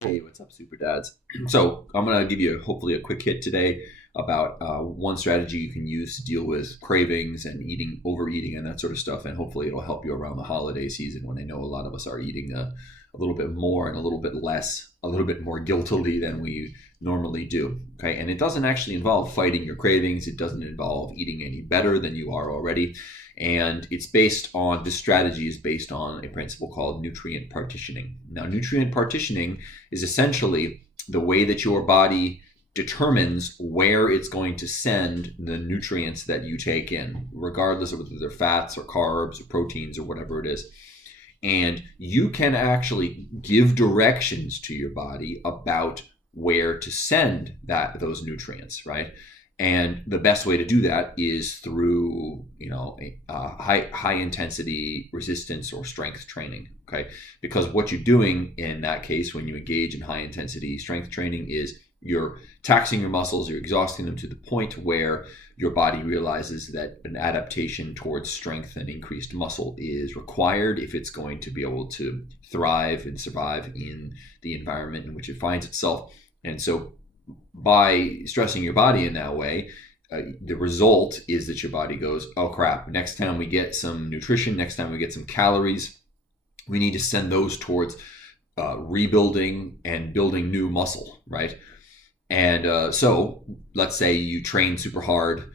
Hey, what's up, Super Dads? So, I'm going to give you hopefully a quick hit today about one strategy you can use to deal with cravings and eating, overeating, and that sort of stuff. And hopefully, it'll help you around the holiday season when I know a lot of us are eating a little bit more and a little bit less, a little bit more guiltily than we normally do. Okay. And it doesn't actually involve fighting your cravings, it doesn't involve eating any better than you are already. And this strategy is based on a principle called nutrient partitioning. Now, nutrient partitioning is essentially the way that your body determines where it's going to send the nutrients that you take in, regardless of whether they're fats or carbs or proteins or whatever it is. And you can actually give directions to your body about where to send those nutrients, right? And the best way to do that is through, high intensity resistance or strength training. Okay, because what you're doing in that case when you engage in high intensity strength training is you're taxing your muscles, you're exhausting them to the point where your body realizes that an adaptation towards strength and increased muscle is required if it's going to be able to thrive and survive in the environment in which it finds itself. And so by stressing your body in that way, the result is that your body goes, oh crap, next time we get some nutrition, next time we get some calories, we need to send those towards rebuilding and building new muscle, right? And so let's say you train super hard,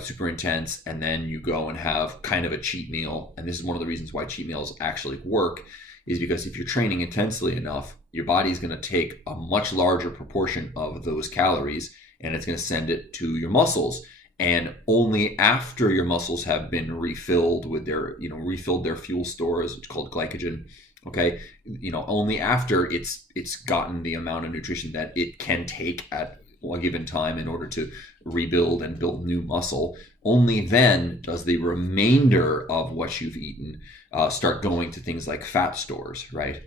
super intense, and then you go and have kind of a cheat meal. And this is one of the reasons why cheat meals actually work, is because if you're training intensely enough, your body's going to take a much larger proportion of those calories and it's going to send it to your muscles. And only after your muscles have been refilled with refilled their fuel stores, which is called glycogen, okay, only after it's gotten the amount of nutrition that it can take at a given time in order to rebuild and build new muscle, only then does the remainder of what you've eaten start going to things like fat stores, right?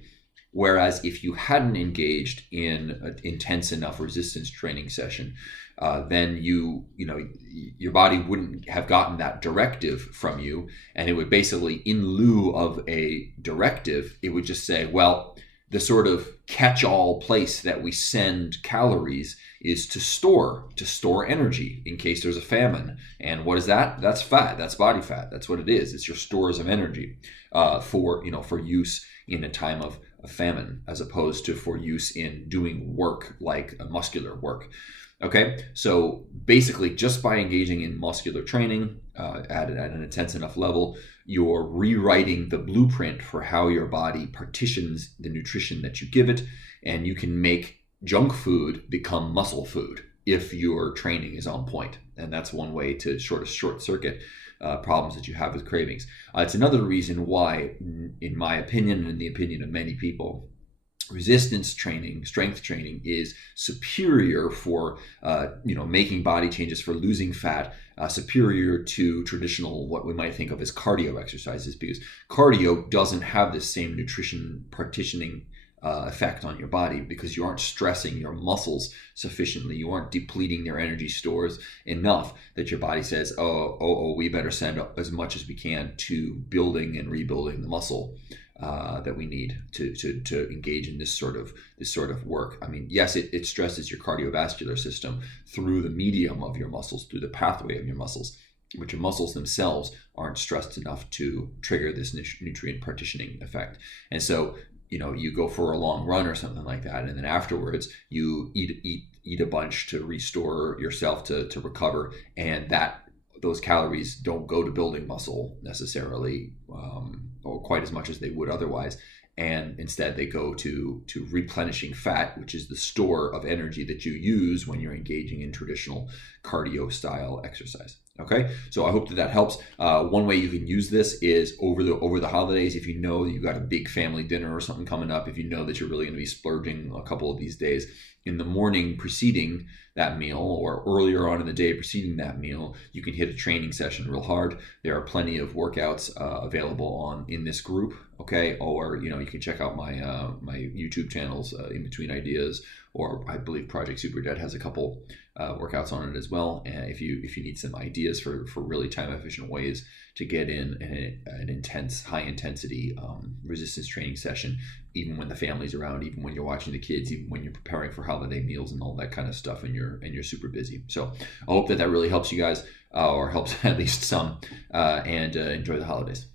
Whereas if you hadn't engaged in an intense enough resistance training session, then your body wouldn't have gotten that directive from you, and it would basically, in lieu of a directive, it would just say, well, the sort of catch-all place that we send calories is to store energy in case there's a famine. And what is that? That's fat. That's body fat. That's what it is. It's your stores of energy for use in a time of famine, as opposed to for use in doing work like muscular work. Okay, so basically, just by engaging in muscular training at an intense enough level, you're rewriting the blueprint for how your body partitions the nutrition that you give it, and you can make junk food become muscle food if your training is on point. And that's one way to sort of short circuit problems that you have with cravings. It's another reason why, in my opinion, and in the opinion of many people, resistance training, strength training is superior for making body changes, for losing fat, superior to traditional what we might think of as cardio exercises, because cardio doesn't have the same nutrition partitioning effect on your body, because you aren't stressing your muscles sufficiently. You aren't depleting their energy stores enough that your body says, we better send up as much as we can to building and rebuilding the muscle that we need to engage in this sort of work. I mean, yes, it stresses your cardiovascular system through the medium of your muscles, through the pathway of your muscles, but your muscles themselves aren't stressed enough to trigger this nutrient partitioning effect. And so, you go for a long run or something like that, and then afterwards you eat a bunch to restore yourself, to recover, and those calories don't go to building muscle necessarily, or quite as much as they would otherwise, and instead they go to replenishing fat, which is the store of energy that you use when you're engaging in traditional cardio style exercise. Okay, so I hope that helps. One way you can use this is over the holidays. If you know that you've got a big family dinner or something coming up, if you know that you're really going to be splurging a couple of these days, in the morning preceding that meal or earlier on in the day preceding that meal, you can hit a training session real hard. There are plenty of workouts available in this group Okay, or you can check out my YouTube channels, In Between Ideas, or I believe Project Super Dad has a couple workouts on it as well. And if you need some ideas for really time efficient ways to get in an intense, high intensity resistance training session, even when the family's around, even when you're watching the kids, even when you're preparing for holiday meals and all that kind of stuff, and you're super busy. So I hope that really helps you guys, or helps at least some, and enjoy the holidays.